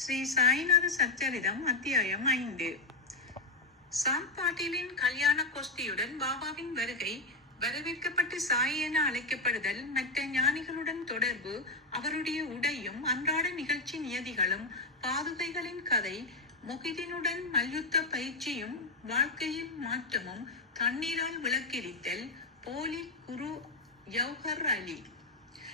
ஸ்ரீ சாய்நாத சச்சரிதம் அத்தியாயம் ஐந்து. சாம் பாட்டீலின் கல்யாண கோஷ்டியுடன் பாபாவின் வருகை வரவேற்கப்பட்டு சாய் என அழைக்கப்படுதல் மற்ற ஞானிகளுடன் தொடர்பு அவருடைய உடையும் அன்றாட நிகழ்ச்சி நியதிகளும் பாதுகைகளின் கதை முகிதினுடன் மல்யுத்த பயிற்சியும் வாழ்க்கையில் மாற்றமும் தண்ணீரால் விளக்கெரித்தல் போலி குரு யௌஹர் அலி.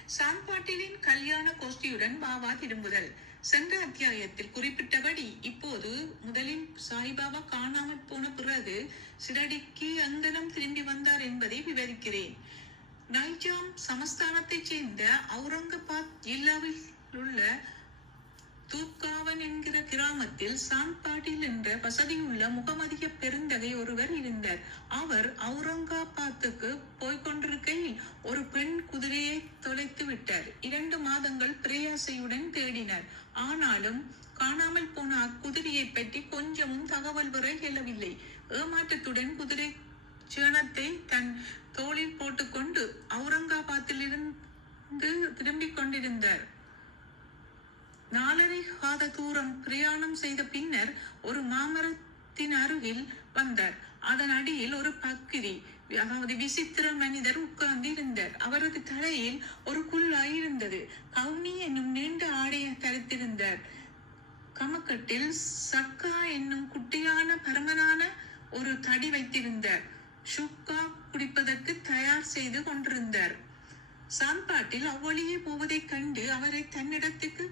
சாம் பாட்டீலின் கல்யாண கோஷ்டியுடன் பாபா திரும்புதல். சென்ற அத்தியாயத்தில் குறிப்பிட்டபடி இப்போது முதலில் சாய்பாபா காணாமற் போன பிறகு சிரடிக்கு அங்கனம் திரும்பி வந்தார் என்பதை விவரிக்கிறேன். நைஜாம் சமஸ்தானத்தைச் சேர்ந்த அவுரங்கபாத் ஜில்லாவில் உள்ள தூக்காவன் என்கிற கிராமத்தில் சாந்த் பாட்டில் என்ற வசதியுள்ள முகமதிய பெருந்தகை ஒருவர் இருந்தார். அவர் அவுரங்காபாத்துக்கு போய்கொண்டிருக்கையில் ஒரு பெண் குதிரையை தொலைத்து விட்டார். இரண்டு மாதங்கள் பிரயாசையுடன் தேடினர். ஆனாலும் காணாமல் போன அக்குதிரையை பற்றி கொஞ்சமும் தகவல் வர இயலவில்லை. ஏமாற்றத்துடன் குதிரை சேணத்தை தன் தோளில் போட்டுக்கொண்டு அவுரங்காபாத்திலிருந்து திரும்பிக் கொண்டிருந்தார். நாலரை காத தூரம் பிரயாணம் செய்த பின்னர் ஒரு மாமரத்தின் அருகில் வந்தார். அதன் அடியில் ஒரு பக்கிரி அதாவது விசித்திர மனிதர் உட்கார்ந்து இருந்தார் அவரது தலையில் ஒரு குல்லாய் இருந்தது. கவுனி என்னும் நீண்ட ஆடையை தரித்திருந்தார். கமக்கட்டில் சக்கா என்னும் குட்டியான பரமனான ஒரு தடி வைத்திருந்தார். சுக்கா குடிப்பதற்கு தயார் செய்து கொண்டிருந்தார். சாம்பாட்டில் அவ்வழியே போவதைக் கண்டு அவரை தன்னிடத்துக்கு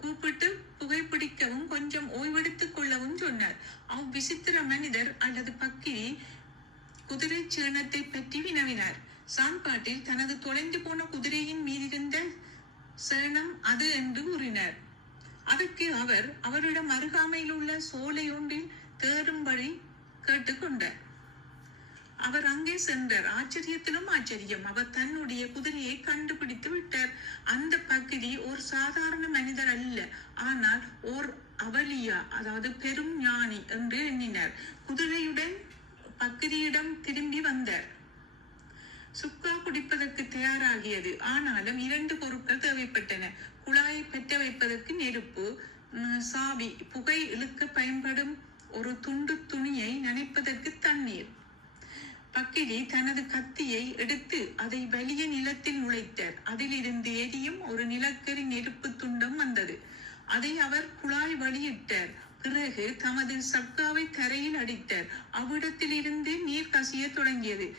கூப்பிட்டு புகைப்பிடிக்கவும் கொஞ்சம் ஓய்வெடுத்துக் கொள்ளவும் சொன்னார். அவ்விசித்திர மனிதர் அல்லது பக்கிரி குதிரை சேணத்தை பற்றி வினவினார். சாம்பாட்டில் தனது தொலைந்து போன குதிரையின் மீதிருந்த சேணம் அது என்று கூறினார். அதற்கு அவர் அவரிடம் அருகாமையில் உள்ள சோலை ஒன்றில் தேறும்படி கேட்டுக்கொண்டார் அவர் அங்கே சென்றார். ஆச்சரியத்திலும் ஆச்சரியம். அவர் தன்னுடைய குதிரையை கண்டுபிடித்து விட்டார். அந்த பகுதி ஒரு சாதாரண மனிதர் அல்ல. ஆனால் ஓர் அவலியா அதாவது பெரும் ஞானி என்று எண்ணினார். குதிரையுடன் பக்கிரியிடம் திரும்பி வந்தார். சுக்கா குடிப்பதற்கு தயாராகியது. ஆனாலும் இரண்டு பொருட்கள் தேவைப்பட்டன. குழாயை பெற்ற வைப்பதற்கு நெருப்பு சாவி புகை இழுக்க பயன்படும் ஒரு துண்டு துணியை நனைப்பதற்கு தண்ணீர். பக்கிரி தனது கத்தியை எடுத்து அதை வலிய நிலத்தில் நுழைத்தார். அதிலிருந்து எரியும் ஒரு நிலக்கரி நெருப்பு துண்டம் வந்தது. அதை அவர் குழாய் வழியிட்டார். பிறகு தமது சக்காவை தரையில் அடித்தார். அவ்விடத்திலிருந்து நீர் கசிய தொடங்கியது.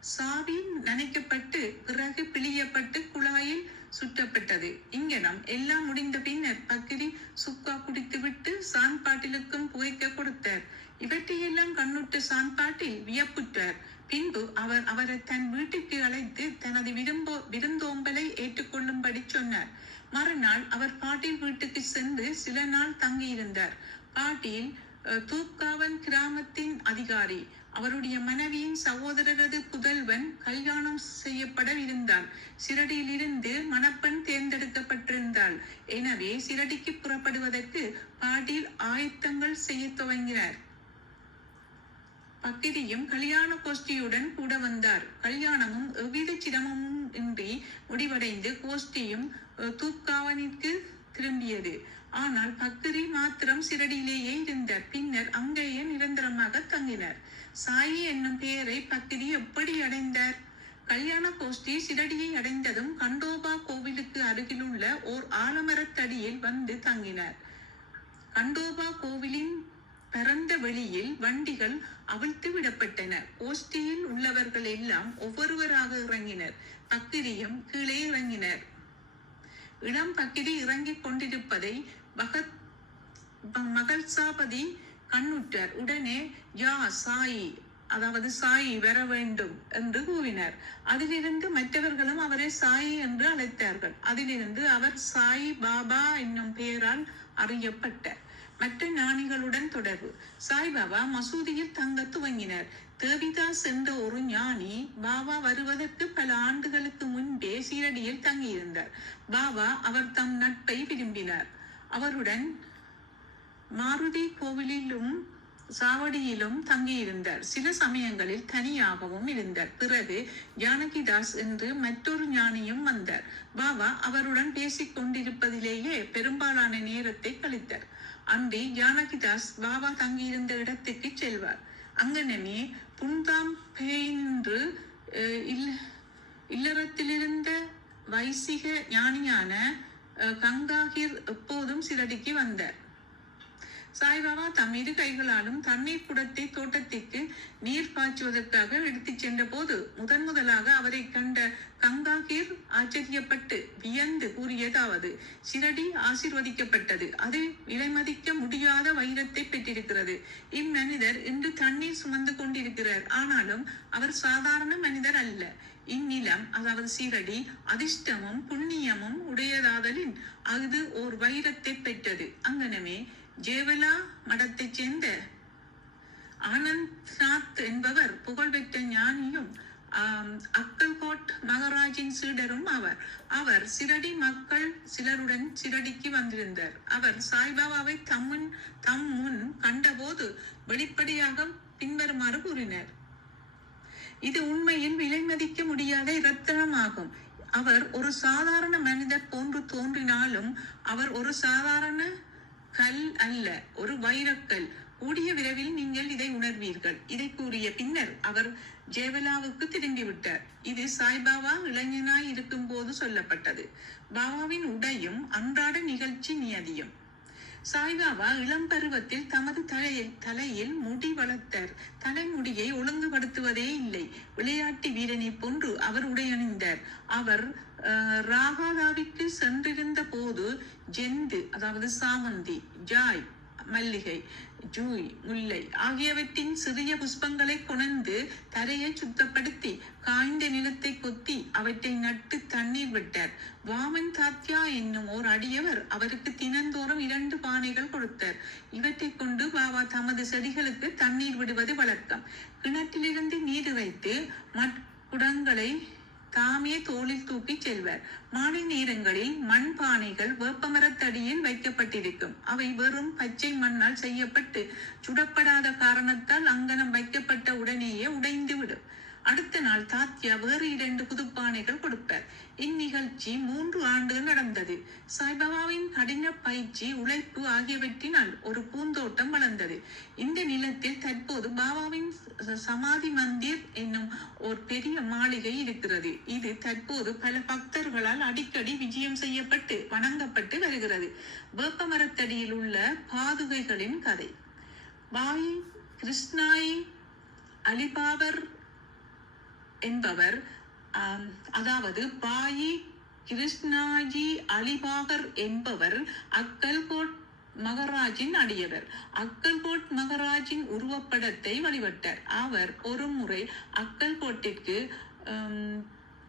சாவி நனைக்கப்பட்டு பிறகு பிழியப்பட்டு குழாயில் சுற்றப்பட்டது. இங்கனம் எல்லாம் முடிந்த பின்னர் பக்கிரி சுக்கா குடித்துவிட்டு சான் பாட்டிலுக்கும் புகைக்க கொடுத்தார். இவற்றையெல்லாம் கண்ணுற்ற சான்பாட்டில் வியப்புற்றார். பின்பு அவர் அவரை தன் வீட்டுக்கு அழைத்து தனது விரும்போ விருந்தோம்பலை ஏற்றுக்கொள்ளும்படி சொன்னார். மறுநாள் அவர் பாட்டில் வீட்டுக்கு சென்று சில நாள் தங்கியிருந்தார். பாட்டில் தூப்காவன் கிராமத்தின் அதிகாரி. அவருடைய மனைவியின் சகோதரரது புதல்வன் கல்யாணம் செய்யப்பட இருந்தான் சிரடியிலிருந்து மணப்பெண் தேர்ந்தெடுக்கப்பட்டிருந்தாள். எனவே சிரடிக்கு புறப்படுவதற்கு பாட்டில் ஆயத்தங்கள் செய்ய துவங்கினார். பக்கிரியும் கல்யாண கோஷ்டியுடன் கூட வந்தார். கல்யாணமும் எவ்வித சிரமமும் இன்றி முடிவடைந்து கோஷ்டியும் அஹ், தூப்காவனிற்கு திரும்பியது. ஆனால் பக்தரி மாத்திரம் சிரடியிலேயே இருந்தார். பின்னர் அங்கேயே நிரந்தரமாக தங்கினார். சாயி என்னும் பெயரை பக்கிரி எப்படி அடைந்தார்? கல்யாண கோஷ்டி சிரடியை அடைந்ததும் கண்டோபா கோவிலுக்கு அருகிலுள்ள ஓர் ஆலமரத்தடியில் வந்து தங்கினார். கண்டோபா கோவிலின் பரந்த வெளியில் வண்டிகள் அவிழ்த்து விடப்பட்டன. கோஷ்டியில் உள்ளவர்கள் எல்லாம் ஒவ்வொருவராக இறங்கினர். பக்கிரியும் கீழே இறங்கினர். இளம் பக்கிரி இறங்கிக் கொண்டிருப்பதை பகத் ப- மகள்சாபதி கண்ணுற்றார். உடனே யா சாயி அதாவது சாயி வர வேண்டும் என்று கூவினார். அதிலிருந்து மற்றவர்களும் அவரை சாயி என்று அழைத்தார்கள். அதிலிருந்து அவர் சாயி பாபா என்னும் பெயரால் அறியப்பட்டார். மற்ற ஞானிகளுடன் தொடர்பு. சாய்பாபா மசூதியில் தங்க துவங்கினர். தேவிதாஸ் என்ற ஒரு ஞானி பாபா வருவதற்கு பல ஆண்டுகளுக்கு முன்பே சீரடியில் தங்கியிருந்தார். பாபா அவர் தம் நட்பை விரும்பினார். அவருடன் மாருதி கோவிலிலும் சாவடியிலும் தங்கியிருந்தார். சில சமயங்களில் தனியாகவும் இருந்தார். பிறகு ஜானகிதாஸ் என்று மற்றொரு ஞானியும் வந்தார். பாபா அவருடன் பேசிக் கொண்டிருப்பதிலேயே பெரும்பாலான நேரத்தை கழித்தார். அன்றி ஜானகிதாஸ் பாபா தங்கியிருந்த இடத்துக்கு செல்வார். அங்கனமே புந்தாம் என்று அஹ், இல்லறத்திலிருந்த வைசிக ஞானியான அஹ், கங்காகிர் எப்போதும் சிறடிக்கு வந்தார். சாய்பாபா தம் இரு கைகளாலும் தண்ணீர் குடத்தை தோட்டத்திற்கு நீர் பாய்ச்சுவதற்காக எடுத்துச் சென்ற போது முதன் முதலாக அவரை கண்ட கங்காகீர் ஆச்சரியப்பட்டு கூறியதாவது சிரடி ஆசிர்வதிக்கப்பட்டது. அது விலைமதிக்க முடியாத வைரத்தை பெற்றிருக்கிறது. இம்மனிதர் இன்று தண்ணீர் சுமந்து கொண்டிருக்கிறார். ஆனாலும் அவர் சாதாரண மனிதர் அல்ல. இந்நிலம் அதாவது சீரடி அதிர்ஷ்டமும் புண்ணியமும் உடையதாதலின் அது ஓர் வைரத்தை பெற்றது. அங்கனமே ஜேவலா மடத்தைச் சேர்ந்த ஆனந்த்நாத் என்பவர் புகழ்பெற்ற ஞானியும் அக்கல்கோட் மகராஜின் சீடரும் அவர். அவர் சிரடி மக்கள் சிலருடன் சிரடிக்கு வந்திருந்தார். அவர் சாய்பாபாவை தம்முன் தம் முன் கண்டபோது வெளிப்படையாக பின்வருமாறு கூறினார். இது உண்மையில் விலை மதிக்க முடியாத இரத்தனமாகும். அவர் ஒரு சாதாரண மனிதர் போன்று தோன்றினாலும் அவர் ஒரு சாதாரண கல் அல்ல ஒரு வைரக்கல். கூடிய விரைவில் நீங்கள் இதை உணர்வீர்கள். இதை கூறிய பின்னர் அவர் ஜேவலாவுக்கு திரும்பிவிட்டார். இது சாய்பாபா இளைஞனாய் இருக்கும் போது சொல்லப்பட்டது. பாபாவின் உடையும் அன்றாட நிகழ்ச்சி நியதியும். சாய்பாபா இளம் பருவத்தில் தமது தலையில் தலையில் முடி வளர்த்தார். தலைமுடியை ஒழுங்குபடுத்துவதே இல்லை. விளையாட்டு வீரனை போன்று அவர் உடையணிந்தார். அவர் அஹ், ராகாதாவிற்கு சென்றிருந்த போது ஜெந்து அதாவது சாமந்தி ஜாய் மல்லிகை ஜூய் முல்லை ஆகியவற்றின் சிறிய புஷ்பங்களை கொணர்ந்து தரையை சுத்தப்படுத்தி காய்ந்த நிலத்தை கொத்தி அவற்றை நட்டு தண்ணீர் விட்டார். வாமன் தாத்யா என்னும் ஓர் அடியவர் அவருக்கு தினந்தோறும் இரண்டு பானைகள் கொடுத்தார். இவற்றை கொண்டு பாபா தமது செடிகளுக்கு தண்ணீர் விடுவது வழக்கம். கிணற்றிலிருந்து நீர் வைத்து மட்குடங்களை தாமே தோளில் தூக்கிச் செல்வர். மாலை நேரங்களில் மண் பானைகள் வேப்பமரத்தடியில் வைக்கப்பட்டிருக்கும். அவை வெறும் பச்சை மண்ணால் செய்யப்பட்டு சுடப்படாத காரணத்தால் அங்கனம் வைக்கப்பட்ட உடனேயே உடைந்து விடும் அடுத்த நாள் தாத்யா வேறு இரண்டு புதுப்பானைகள் கொடுப்பார். இந்நிகழ்ச்சி மூன்று ஆண்டுகள் நடந்தது. சாய்பாபாவின் கடின பயிற்சி உழைப்பு ஆகியவற்றினால் ஒரு பூந்தோட்டம் வளர்ந்தது. இந்த நிலத்தில் தற்போது பாபாவின் சமாதி மந்திர் என்னும் ஒரு பெரிய மாளிகை இருக்கிறது. இது தற்போது பல பக்தர்களால் அடிக்கடி விஜயம் செய்யப்பட்டு வணங்கப்பட்டு வருகிறது. வேப்பமரத்தடியில் உள்ள பாதுகைகளின் கதை. பாய் கிருஷ்ணாய் அலிபாபர் என்பவர் அதாவது பாயி கிருஷ்ணாஜி அலிபாகர் என்பவர் அக்கல்கோட் மகராஜின் அடியவர். அக்கல்கோட் மகராஜின் உருவப்படத்தை வழிபட்டார். அவர் ஒரு முறை அக்கல்கோட்டிற்கு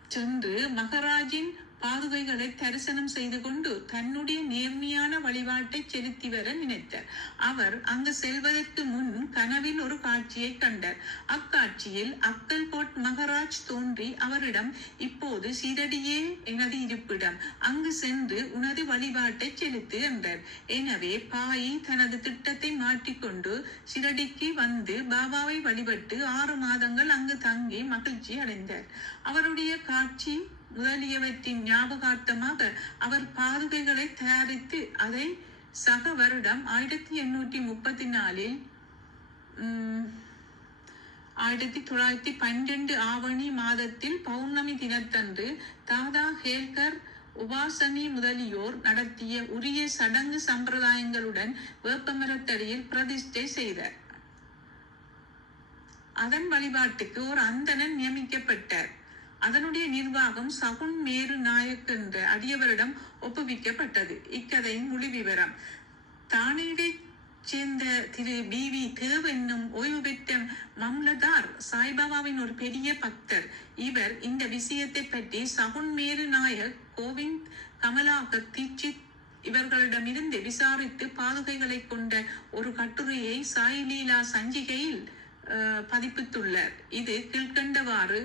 சென்று மகராஜின் பாதுகைகளை தரிசனம் செய்து கொண்டு தன்னுடைய நேர்மையான வழிபாட்டை செலுத்தி வர நினைத்தார். அவர் அங்கு செல்வதற்கு முன் கனவில் ஒரு காட்சியை கண்டார். அக்காட்சியில் அக்கல்கோட் மகராஜ் தோன்றி அவரிடம் இப்போது சீரடியே எனது இருப்பிடம். அங்கு சென்று உனது வழிபாட்டை செலுத்து என்றார். எனவே பாயி தனது திட்டத்தை மாற்றிக்கொண்டு சிரடிக்கு வந்து பாபாவை வழிபட்டு ஆறு மாதங்கள் அங்கு தங்கி மகிழ்ச்சி அடைந்தார். அவருடைய காட்சி முதலியவற்றின் ஞாபகார்த்தமாக அவர் பாதுகைகளை தயாரித்து அதை சக வருடம் ஆயிரத்தி எண்ணூற்றி முப்பத்தி நாலில் உம், ஆயிரத்தி தொள்ளாயிரத்தி பன்னிரண்டு ஆவணி மாதத்தில் பௌர்ணமி தினத்தன்று தாதா ஹேல்கர் உபாசனி முதலியோர் நடத்திய உரிய சடங்கு சம்பிரதாயங்களுடன் வேப்பமரத்தடியில் பிரதிஷ்டை செய்தார். அதன் வழிபாட்டுக்கு ஒரு அந்தணன் நியமிக்கப்பட்டார். அதனுடைய நிர்வாகம் சகுன் மேரு நாயக் என்ற அடியவரிடம் ஒப்புவிக்கப்பட்டது. இக்கதையின் மொழி விவரம். தானேடை சேர்ந்த திரு பி வி தேவ் என்னும் ஓய்வு பெற்ற மம்லதார் சாய்பாபாவின் ஒரு பெரிய பக்தர். இவர் இந்த விஷயத்தை பற்றி சகுன் மேரு நாயக் கோவிந்த் கமலாக தீட்சித் இவர்களிடமிருந்து விசாரித்து பாதுகைகளை கொண்ட ஒரு கட்டுரையை சாய் லீலா சஞ்சிகையில் பதிப்பித்துள்ளார். இது கீழ்கண்டவாறு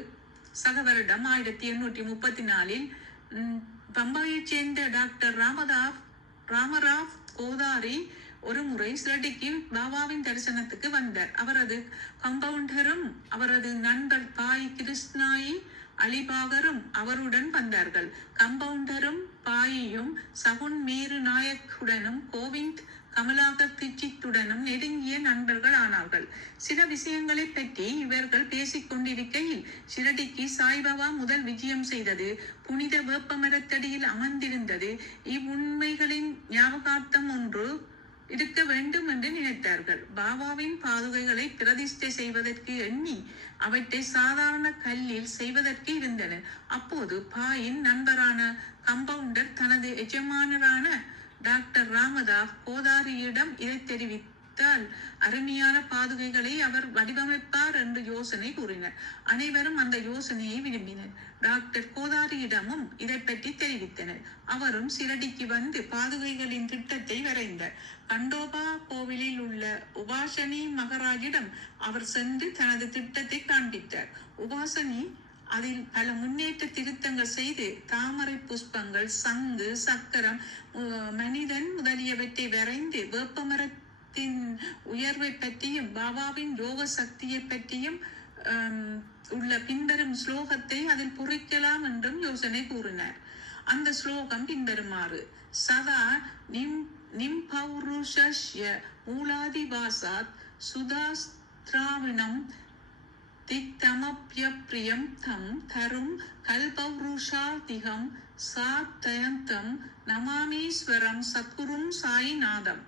சக வருடம் ஆயிரத்தி எண்ணூற்றி முப்பத்தி நாலில் பம்பாயைச் சேர்ந்த டாக்டர் ராமதாஸ் ராமராவ் கோதாரி ஒரு முறை சிரடிக்கு பாபாவின் தரிசனத்துக்கு வந்தார். அவரது கம்பவுண்டரும் அவரது நண்பர் பாய் கிருஷ்ணாயி அலிபாகரும் அவருடன் வந்தார்கள். கம்பவுண்டரும் பாயியும் சகுன் மேரு நாயக்குடனும் கோவிந்த் கமலாக கிச்சித்துடனும் நெருங்கிய நண்பர்கள் ஆனார்கள் சில விஷயங்களை பற்றி இவர்கள் பேசிக் கொண்டிருக்கையில் ஷிரடிக்கு சாய்பாபா முதல் விஜயம் செய்தது புனித வேப்பமரத்தடியில் அமர்ந்திருந்தது இவ்வுண்மைகளின் ஞாபகார்த்தம் ஒன்று இருக்க வேண்டும் என்று நினைத்தார்கள். பாபாவின் பாதுகைகளை பிரதிஷ்டை செய்வதற்கு எண்ணி அவற்றை சாதாரண கல்லில் செய்வதற்கு இருந்தன அப்போது பாயின் நண்பரான கம்பவுண்டர் தனது எஜமானரான டாக்டர் ராமதாஸ் கோதாரியிடம் இதை தெரிவித்தால் அருமையான பாதுகைகளை அவர் வடிவமைப்பார் என்று யோசனை கூறினர். அனைவரும் அந்த யோசனையை விரும்பினர். டாக்டர் கோதாரியிடமும் இதை பற்றி தெரிவித்தனர். அவரும் சிரடிக்கு வந்து பாதுகைகளின் திட்டத்தை வரைந்தார். கண்டோபா கோவிலில் உள்ள உபாசனி மகராஜிடம் அவர் சென்று தனது திட்டத்தை காண்பித்தார். உபாசனி அதில் பல முன்னேற்ற திருத்தங்கள் செய்து தாமரை புஷ்பங்கள் சங்கு சக்கரம் உ- மனிதன் முதலியவற்றை வரைந்து வேப்பமரத்தின் உயர்வை பற்றியும் பாபாவின் யோக சக்தியை பற்றியும் உள்ள பின்வரும் ஸ்லோகத்தை அதில் பொறிக்கலாம் என்றும் யோசனை கூறினார். அந்த ஸ்லோகம் பின்வருமாறு சதா நிம் நிம்பௌருஷஸ்ய மூலாதிவாசாத் சுதாஸ்திராவிணம் திக்தமப்யப்ரியம் தம் தரும் கல்பௌருஷாதிகம் சாத்தயந்தம் நமாமீஸ்வரம் சத்குரும் சாய்நாதம்.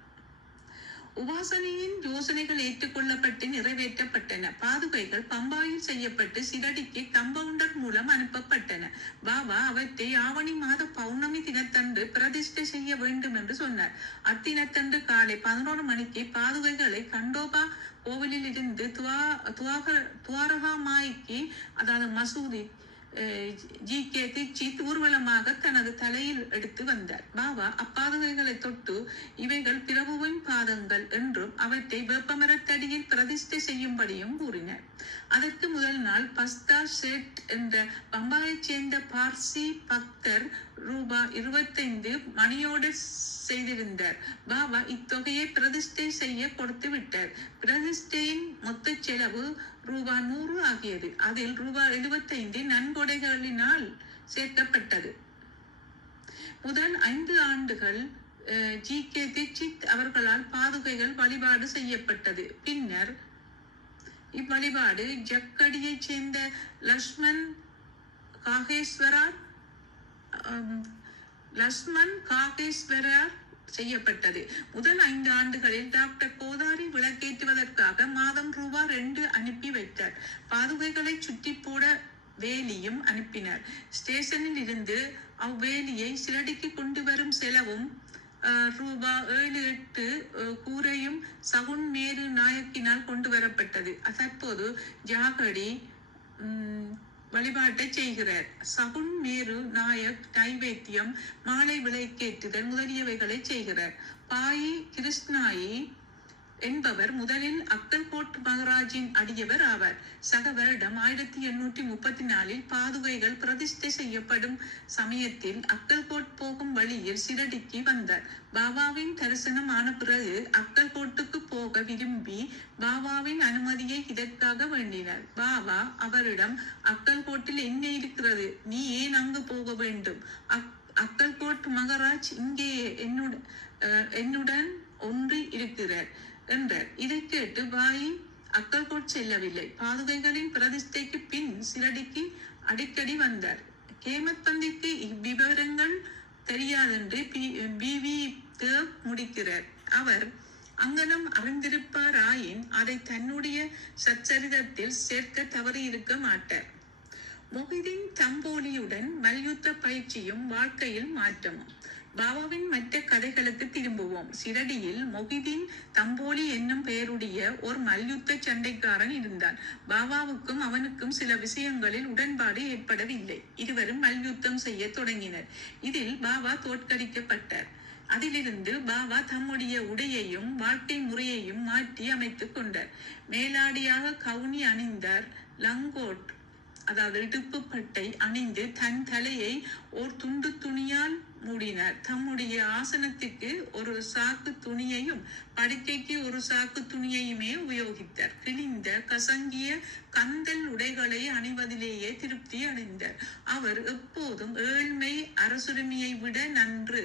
உபாசனையின் யோசனைகள் ஏற்றுக்கொள்ளப்பட்டு நிறைவேற்றப்பட்டன. பாதுகைகள் பம்பாயில் செய்யப்பட்டு சிரடிக்கு கம்பவுண்டர் மூலம் அனுப்பப்பட்டன. பாபா அவற்றை ஆவணி மாத பௌர்ணமி தினத்தன்று பிரதிஷ்டை செய்ய வேண்டும் என்று சொன்னார். அத்தினத்தன்று காலை பதினோரு மணிக்கு பாதுகைகளை கண்டோபா கோவிலில் இருந்து துவா துவாக துவாரகாமாய்க்கு அதாவது மசூதி ஜி கே தீட்சித் ஊர்வலமாக தனது தலையில் எடுத்து வந்தார். பாபா அப்பாதகைகளை தொட்டு இவைகள் பிரபுவின் பாதங்கள் என்றும் அவற்றை வேப்பமரத்தடியில் பிரதிஷ்டை செய்யும்படியும் கூறினார். அதற்கு முதல் நாள் பஸ்தா ஷேட் என்ற பம்பாயைச் சேர்ந்த பார்சி பக்தர் ரூபா இருபத்தைந்து மணியோடு செய்திருந்தார். பாபா இத்தொகையை பிரதிஷ்டை செய்ய கொடுத்து விட்டார். பிரதிஷ்டையின் மொத்த செலவு ரூபா நூறு ஆகியது. அதில் ரூபா எழுபத்தைந்து நன்கொடைகளினால் சேர்க்கப்பட்டது. முதல் ஐந்து ஆண்டுகள் ஜி. கே. தீட்சித் அவர்களால் பாதுகைகள் வழிபாடு செய்யப்பட்டது. பின்னர் இவ்வழிபாடு ஜக்கடியைச் சேர்ந்த லக்ஷ்மன் காகேஸ்வரா ஆம், லக்ஷ்மண் காகேஸ்வரர் செய்யப்பட்டது. முதல் ஐந்து ஆண்டுகளில் டாக்டர் கோதாரி விளக்கேற்றுவதற்காக மாதம் ரூபா ரெண்டு அனுப்பி வைத்தார். பாதுகைகளை சுற்றி போட வேலியும் அனுப்பினார். ஸ்டேஷனில் இருந்து அவ்வேலியை சிலடிக்கு கொண்டு வரும் செலவும் ரூபா ஏழு எட்டு கூரையும் சகுன் மேரு நாயக்கினால் கொண்டு வரப்பட்டது. தற்போது ஜாகடி வழிபாட்டை செய்கிறார். சகுன் மேரு நாயக் நைவேத்தியம் மாலை விளக்கேற்றுதல் முதலியவைகளை செய்கிறார். பாயி கிருஷ்ணாயி என்பவர் முதலில் அக்கல்கோட் மகராஜின் அடியவர் ஆவார். சக வருடம் ஆயிரத்தி எண்ணூற்றி முப்பத்தி நாலில் பாதுகைகள் பிரதிஷ்டை செய்யப்படும் சமயத்தில் அக்கல்கோட் போகும் வழியில் சிரடிக்கு வந்தார். பாபாவின் தரிசனம் ஆன பிறகு அக்கல்கோட்டுக்கு போக விரும்பி பாபாவின் அனுமதியை இதற்காக வேண்டினார். பாபா அவரிடம் அக்கல்கோட்டில் என்ன இருக்கிறது? நீ ஏன் அங்கு போக வேண்டும்? அக்- அக்கல்கோட் மகராஜ் இங்கே என்னுடன் அஹ், என்னுடன் ஒன்றி இருக்கிறார். என்றார் இதை கேட்டு பாய் அக்கல்கோட் செல்லவில்லை. பாதுகைகளின் பிரதிஷ்டைக்கு பின் சிலடிக்கு அடிக்கடி வந்தார். கேமத் பந்திக்கு இவ்விவரங்கள் தெரியாதென்று பி- வி தேவ் முடிக்கிறார். அவர் அங்கனம் அறிந்திருப்பாராயின் அதை தன்னுடைய சச்சரிதத்தில் சேர்க்க தவறி இருக்க மாட்டார். மொஹிதீன் தம்போலியுடன் மல்யுத்த பயிற்சியும் வாழ்க்கையில் மாற்றமும். பாபாவின் மற்ற கதைகளுக்கு திரும்புவோம். சிரடியில் மொஹிதீன் தம்போலி என்னும் பெயருடைய ஒரு மல்யுத்த சண்டைக்காரன் இருந்தான். பாபாவுக்கும் அவனுக்கும் சில விஷயங்களில் உடன்பாடு ஏற்படவில்லை. இருவரும் மல்யுத்தம் செய்ய தொடங்கினர். இதில் பாபா தோற்கடிக்கப்பட்டார். அதிலிருந்து பாபா தம்முடைய உடையையும் வாழ்க்கை முறையையும் மாற்றி அமைத்துக் கொண்டார். மேலாடியாக கவுனி அணிந்தார். லங்கோட் அதாவது இடுப்பு பட்டை அணிந்து தன் தலையை ஓர் துண்டு துணியால் மூடினார். தம்முடைய ஆசனத்துக்கு ஒரு சாக்கு துணியையும் படுக்கைக்கு ஒரு சாக்கு துணியையுமே உபயோகித்தார். கிழிந்த கசங்கிய கந்தல் உடைகளை அணிவதிலேயே திருப்தி அடைந்தார். அவர் எப்போதும் ஏழ்மை அரசுரிமையை விட நன்று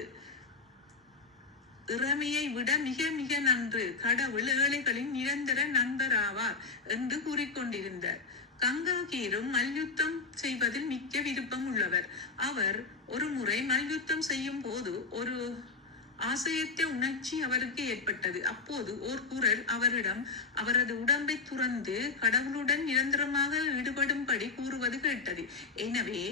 இறமையை விட மிக மிக நன்று கடவுள் ஏழைகளின் நிரந்தர நண்பராவார் என்று கூறிக்கொண்டிருந்தார். கங்காகீரும் மல்யுத்தம் செய்வதில் மிக்க விருப்பம் உள்ளவர். அவர் ஒரு முறை மல்யுத்தம் செய்யும் போது ஒரு ஆசையற்ற உணர்ச்சி அவருக்கு ஏற்பட்டது. அப்போது ஓர் குரல் அவரிடம் அவரது உடம்பை துறந்து கடவுளுடன் நிரந்தரமாக ஈடுபடும்படி கூறுவது கேட்டது. எனவே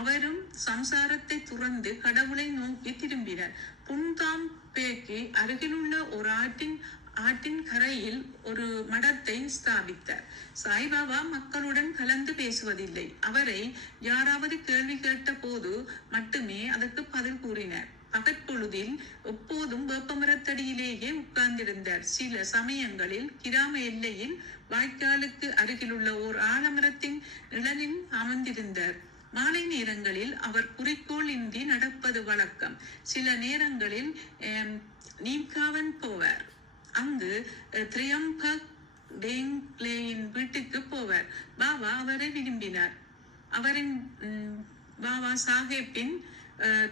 அவரும் சம்சாரத்தை துறந்து கடவுளை நோக்கி திரும்பினார். புன்தாம் பேக்கு அருகிலுள்ள ஒரு ஆற்றின் ஆற்றின் கரையில் ஒரு மடத்தை ஸ்தாபித்தார். சாய்பாபா மக்களுடன் கலந்து பேசுவதில்லை. அவரை யாராவது கேள்வி கேட்ட போது மட்டுமே அதற்கு பதில் கூறினார். பகற்பொழுதில் எப்போதும் வேப்பமரத்தடியிலேயே உட்கார்ந்திருந்தார். சில சமயங்களில் கிராம எல்லையில் வாய்க்காலுக்கு அருகிலுள்ள ஓர் ஆலமரத்தின் நிழலில் அமர்ந்திருந்தார். மாலை நேரங்களில் அவர் குறிக்கோள் இன்றி நடப்பது வழக்கம். சில நேரங்களில் நீம்காவன் போவார். அங்கு அஹ், திரியம்பக் டேங்க்லேயின் வீட்டுக்கு போவார். பாபா அவரை விரும்பினார். அவரின் பாபா சாஹேப்பின்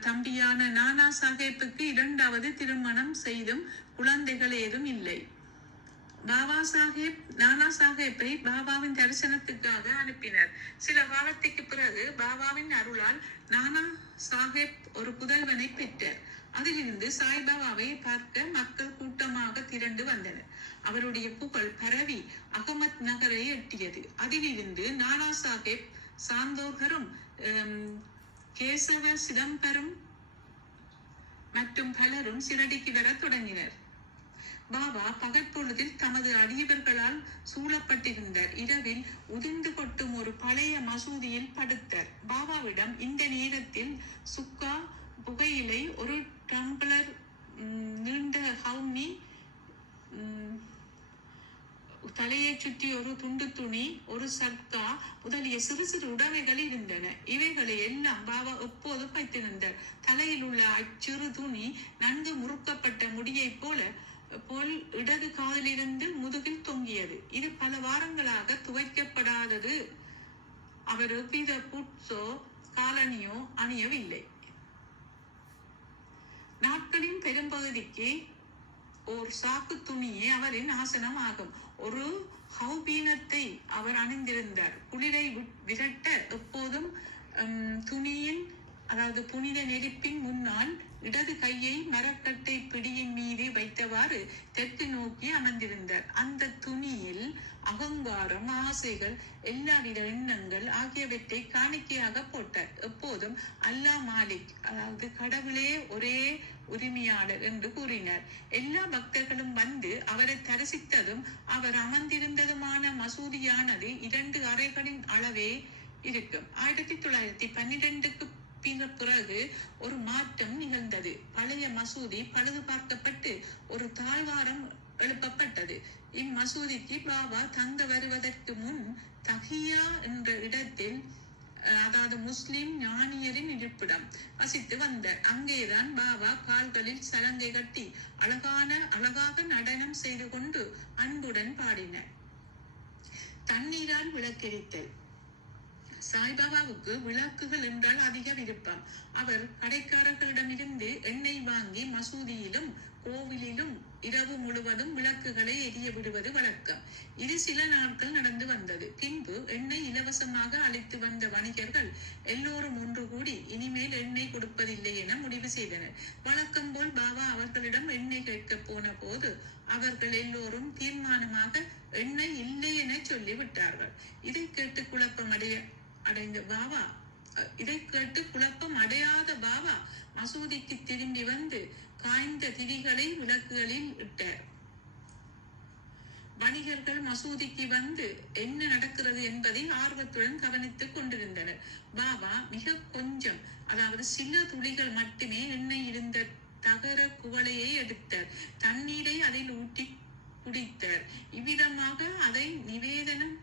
தம்பியான நானா சாஹேப்புக்கு இரண்டாவது திருமணம் செய்தும் குழந்தைகள் ஏதும் இல்லை. பாபா சாஹேப் நானா சாஹேப்பை பாபாவின் தரிசனத்துக்காக அனுப்பினர். சில காலத்துக்கு பிறகு பாபாவின் அருளால் நானா சாஹேப் ஒரு புதல்வனை பெற்றார். அதிலிருந்து சாய்பாபாவை பார்க்க மக்கள் கூட்டமாக திரண்டு வந்தனர். அவருடைய புகழ் பரவி அகமத் நகரை எட்டியது. அதிலிருந்து நானா சாஹேப் சாந்தோகரும் கேசவ சிதம்பரம் மற்றும் பலரும் சிரடிக்கு வரத் தொடங்கினர். பாபா பகற்பொழுதில் தமது அடியவர்களால் சூழப்பட்டிருந்தார். இரவில் உதிர்ந்து கொட்டும் ஒரு பழைய மசூதியில் படுத்தார். பாபாவிடம் இந்த நேரத்தில் சுக்கா புகையிலை ஒரு டம்ளர் நீண்ட ஹவுனி தலையை சுற்றி ஒரு துண்டு துணி ஒரு சர்க்கா முதலிய சிறு சிறு உடைமைகள் இருந்தன. இவைகளை எல்லாம் பாபா எப்போதும் வைத்திருந்தார். தலையில் உள்ள அச்சிறு துணி நன்கு முறுக்கப்பட்ட முடியைப் போல போல் இடது காதிலிருந்து முதுகில் தொங்கியது. இது பல வாரங்களாக துவைக்கப்படாதது. அவர் எவ்வித பூட்ஸோ காலனியோ அணியவில்லை. நாட்களின் பெரும்பகுதிக்கு ஓர் சாக்கு துணியே அவரின் ஆசனம் ஆகும் ஒரு ஹௌபீனத்தை அவர் அணிந்திருந்தார். குளிரை விரட்ட எப்போதும் துணியின் அதாவது புனித நெருப்பின் முன்னால் இடது கையை மரக்கட்டை வைத்தவாறு தெற்கு நோக்கி அமர்ந்திருந்தார் அந்த துணியில் அகங்காரம் ஆசைகள் எல்லாவித எண்ணங்கள் ஆகியவற்றை காணிக்கையாக போட்டார். எப்போதும் அல்லா மாலிக் அதாவது கடவுளே ஒரே உரிமையாளர் என்று கூறினார். எல்லா பக்தர்களும் வந்து அவரை தரிசித்ததும் அவர் அமர்ந்திருந்ததுமான மசூதியானது இரண்டு அறைகளின் அளவே இருக்கும். ஆயிரத்தி தொள்ளாயிரத்தி பன்னிரெண்டுக்கு பிறகு ஒரு மாற்றம் நிகழ்ந்தது. பழைய மசூதி பழுது பார்க்கப்பட்டு ஒரு தாழ்வாரம் எழுப்பப்பட்டது. இம்மசூதிக்கு பாபா தங்க வருவதற்கு முன் தகியா என்ற இடத்தில் அதாவது முஸ்லிம் ஞானியரின் இருப்பிடம் வசித்து வந்தார். அங்கேதான் பாபா கால்களில் சலங்கை கட்டி அழகான அழகாக நடனம் செய்து கொண்டு அன்புடன் பாடினார். தண்ணீரால் விளக்கெரித்தல். சாய்பாபாவுக்கு விளக்குகள் என்றால் அதிக விருப்பம். அவர் கடைக்காரர்களிடமிருந்து எண்ணெய் வாங்கி மசூதியிலும் கோவிலிலும் இரவு முழுவதும் விளக்குகளை எரிய விடுவது வழக்கம். இது சில நாட்கள் நடந்து வந்தது. பின்பு எண்ணெய் இலவசமாக அளித்து வந்த வணிகர்கள் எல்லோரும் ஒன்று கூடி இனிமேல் எண்ணெய் கொடுப்பதில்லை என முடிவு செய்தனர். வழக்கம் போல் பாபா அவர்களிடம் எண்ணெய் கேட்க போன போது அவர்கள் எல்லோரும் தீர்மானமாக எண்ணெய் இல்லை என சொல்லிவிட்டார்கள். இதை கேட்டு குழப்பமடைய அடைந்த பாபா இதை கேட்டு குழப்பம் அடையாத பாபா மசூதிக்கு திரும்பி வந்து காய்ந்த திரிகளை விளக்குகளில் இட்டார். வணிகர்கள் மசூதிக்கு வந்து என்ன நடக்கிறது என்பதை ஆர்வத்துடன் கவனித்துக் கொண்டிருந்தனர். பாபா மிக கொஞ்சம் அதாவது சில துளிகள் மட்டுமே எண்ணெய் இருந்த தகர குவளையை எடுத்தார். தண்ணீரை அதில் ஊட்டி குடித்தார். இவ்விதமாக அதை நிவேதனம்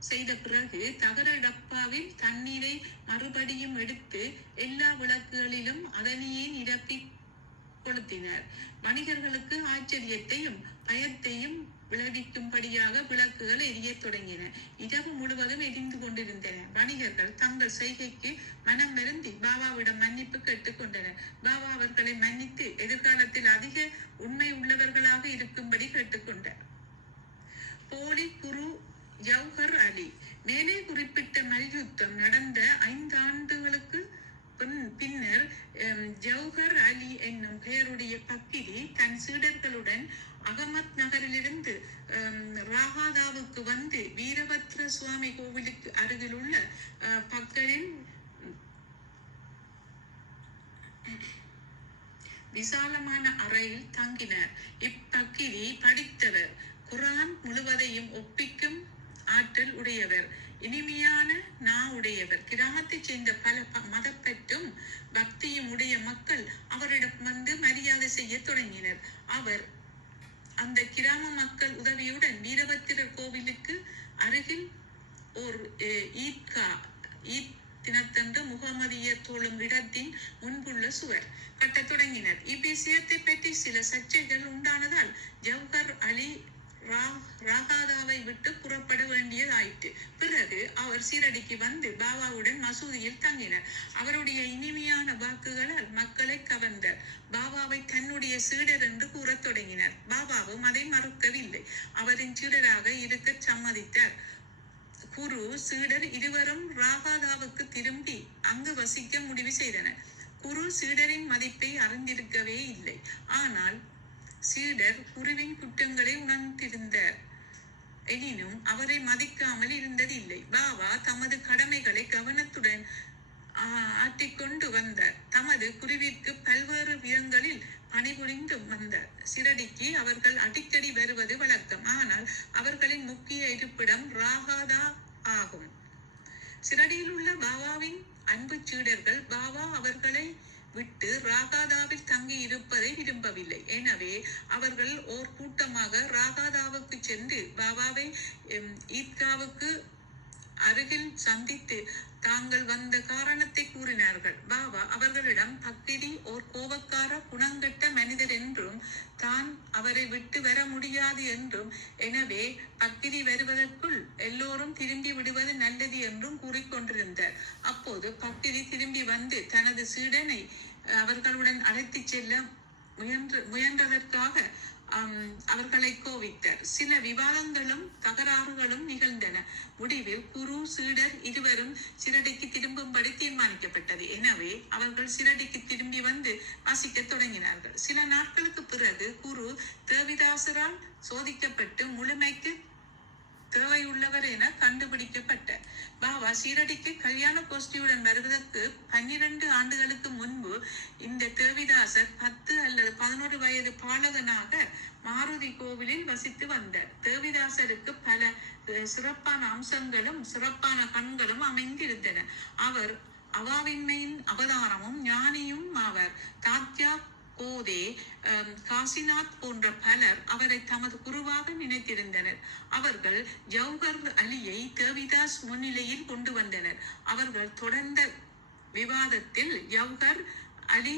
செய்த பிறகு தகர டப்பாவில் தண்ணீரை மறுபடியும் எடுத்து எல்லா விளக்குகளிலும் அதனையே நிரப்பி கொளுத்தினர். வணிகர்களுக்கு ஆச்சரியத்தையும் பயத்தையும் விளைவிக்கும்படியாக விளக்குகள் எரியத் தொடங்கின. இரவு முழுவதும் எரிந்து கொண்டிருந்தன. வணிகர்கள் தங்கள் செய்கைக்கு மனம் வருந்தி பாபாவிடம் மன்னிப்பு கேட்டுக்கொண்டனர் பாபா அவர்களை மன்னித்து எதிர்காலத்தில் அதிக உண்மை உள்ளவர்களாக இருக்கும்படி கேட்டுக்கொண்டார் ஜவஹர் அலி. மேலே குறிப்பிட்ட மல்யுத்தம் நடந்த ஐந்து ஆண்டுகளுக்கு பின்னர் ஜவஹர் அலி என்னும் பெயருடைய பக்கிரி தன் சீடர்களுடன் அகமத் நகரிலிருந்து ராகாதாவுக்கு வந்து வீரபத்ர சுவாமி கோவிலுக்கு அருகில் உள்ள பக்கரின் விசாலமான அறையில் தங்கினர். இப்பக்கிரி படித்தவர். குரான் முழுவதையும் ஒப்பிக்கும் ஆற்றல் உடையவர் இனிமையான நா உடையவர். கிராமத்தைச் சேர்ந்த பல ப- மதப்பற்றும் பக்தியும் உடைய மக்கள் அவரிடம் வந்து மரியாதை செய்ய தொடங்கினர். அவர் அந்த கிராம மக்கள் உதவியுடன் வீரபத்திரர் கோவிலுக்கு அருகில் ஒரு அஹ், ஈத்கா ஈத் தினத்தன்று முகமதியர் தோழும் இடத்தின் முன்புள்ள சுவர் கட்டத் தொடங்கினர் இவ்விஷயத்தை பற்றி சில சர்ச்சைகள் உண்டானதால் ஜவஹர் அலி ரா- ராகாதாவை விட்டு புறப்பட வேண்டியதாயிற்று பிறகு அவர் சீரடிக்கு வந்து பாபாவுடன் மசூதியில் தங்கினர் அவருடைய இனிமையான வாக்குகளால் மக்களை கவர்ந்தார் பாபாவை தன்னுடைய சீடர் என்று கூறத் தொடங்கினர் பாபாவும் அதை மறுக்கவில்லை அவரின் சீடராக இருக்க சம்மதித்தார் குரு சீடர் இருவரும் ராகாதாவுக்கு திரும்பி அங்கு வசிக்க முடிவு செய்தனர் குரு சீடரின் மதிப்பை அறிந்திருக்கவே இல்லை. ஆனால் சீடர் குருவின் குற்றங்களை உணர்ந்திருந்தார். எனினும் அவரை மதிக்காமல் இருந்ததில்லை. பாபா தமது கடமைகளை கவனத்துடன் ஆட்டிக்கொண்டு வந்தார். தமது குருவிற்கு பல்வேறு விதங்களில் பணிபுரிந்து வந்தார். சிரடிக்கு அவர்கள் அடிக்கடி வருவது வழக்கம். ஆனால் அவர்களின் முக்கிய இருப்பிடம் ராகாதா ஆகும். சிரடியில் உள்ள பாபாவின் அன்பு சீடர்கள் பாபா அவர்களை விட்டு ராகாதாவில் தங்கி இருப்பதை விரும்பவில்லை. எனவே அவர்கள் ஓர் கூட்டமாக ராகாதாவுக்கு சென்று பாபாவை ஈத்காவுக்கு அருகில் சந்தித்து தாங்கள் வந்த காரணத்தை கூறினார்கள். பாபா அவர்களிடம் பக்திடி ஓர் கோபக்கார குணங்கெட்ட மனிதர் என்றும் தான் அவரை விட்டு வர முடியாது என்றும் எனவே பக்கிரி வருவதற்குள் எல்லோரும் திரும்பி விடுவது நல்லது என்றும் கூறிக்கொண்டிருந்தார். அப்போது பக்கிரி திரும்பி வந்து தனது சீடனை அவர்களுடன் அழைத்துச் செல்ல முயன்று முயன்றதற்காக அவர்களை கோவித்தார். சில விவாதங்களும் தகராறுகளும் நிகழ்ந்தன. முடிவில் குரு சீடர் இருவரும் சிரடிக்கு திரும்பும்படி தீர்மானிக்கப்பட்டது. எனவே அவர்கள் சிரடிக்கு திரும்பி வந்து வாசிக்கத் தொடங்கினார்கள். சில நாட்களுக்கு பிறகு குரு தேவிதாசரால் சோதிக்கப்பட்டு முழுமைக்கு தேவையுள்ளவர் என கண்டுபிடிக்கப்பட்டார் பாபா சீரடிக்கு கல்யாண கோஷ்டியுடன் வருவதற்கு பன்னிரண்டு ஆண்டுகளுக்கு முன்பு இந்த தேவிதாசர் பத்து அல்லது பதினோரு வயது பாலகனாக மாருதி கோவிலில் வசித்து வந்தார். தேவிதாசருக்கு பல சிறப்பான அம்சங்களும் சிறப்பான கண்களும் அமைந்திருந்தன. அவர் அவாவின்மையின் அவதாரமும் ஞானியும் ஆவர். தாத்யா போதே காசிநாத் போன்ற பலர் அவரை தமது குருவாக நினைத்திருந்தனர். அவர்கள் ஜவுகர் அலியை தேவிதாஸ் முன்னிலையில் கொண்டு வந்தனர். அவர்கள் தொடர்ந்த விவாதத்தில் ஜவுகர் அலி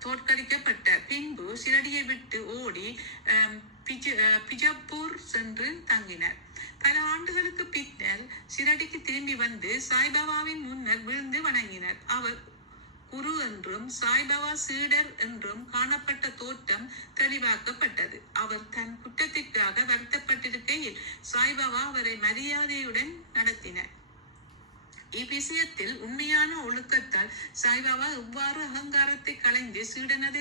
தோற்கடிக்கப்பட்ட பின்பு சிரடியை விட்டு ஓடி பிஜ- அஹ், பிஜப்பூர் சென்று தங்கினர். பல ஆண்டுகளுக்கு பின்னர் சிரடிக்கு திரும்பி வந்து சாய்பாபாவின் முன்னர் விழுந்து வணங்கினர். அவர் குரு என்றும் சாய்பாபா சீடர் என்றும் காணப்பட்ட தோற்றம் தெளிவாக்கப்பட்டது. அவர் தன் குற்றத்திற்காக வருத்தப்பட்டிருக்கையில் சாய்பாபா அவரை மரியாதையுடன் நடத்தினர். இவ்விஷயத்தில் உண்மையான ஒழுக்கத்தால் சாய்பாபா எவ்வாறு அகங்காரத்தை களைந்து சீடனது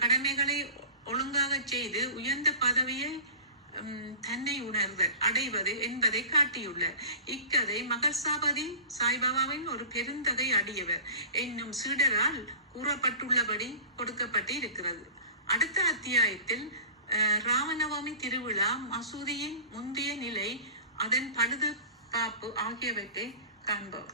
கடமைகளை ஒழுங்காக செய்து உயர்ந்த பதவியை தன்னை உணர்வர் அடைவது என்பதை காட்டியுள்ளார் இக்கதை மகர்சாபதி சாய்பாபாவின் ஒரு பெருந்தகை அடியவர். என்னும் சீடரால் கூறப்பட்டுள்ளபடி கொடுக்கப்பட்டு இருக்கிறது அடுத்த அத்தியாயத்தில் ராமநவமி திருவிழா மசூதியின் முந்தைய நிலை அதன் பழுது பாப்பு ஆகியவற்றை காண்போம்.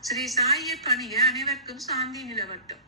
ஸ்ரீ சாயை பணிய அனைவருக்கும் சாந்தி நிலவட்டும்.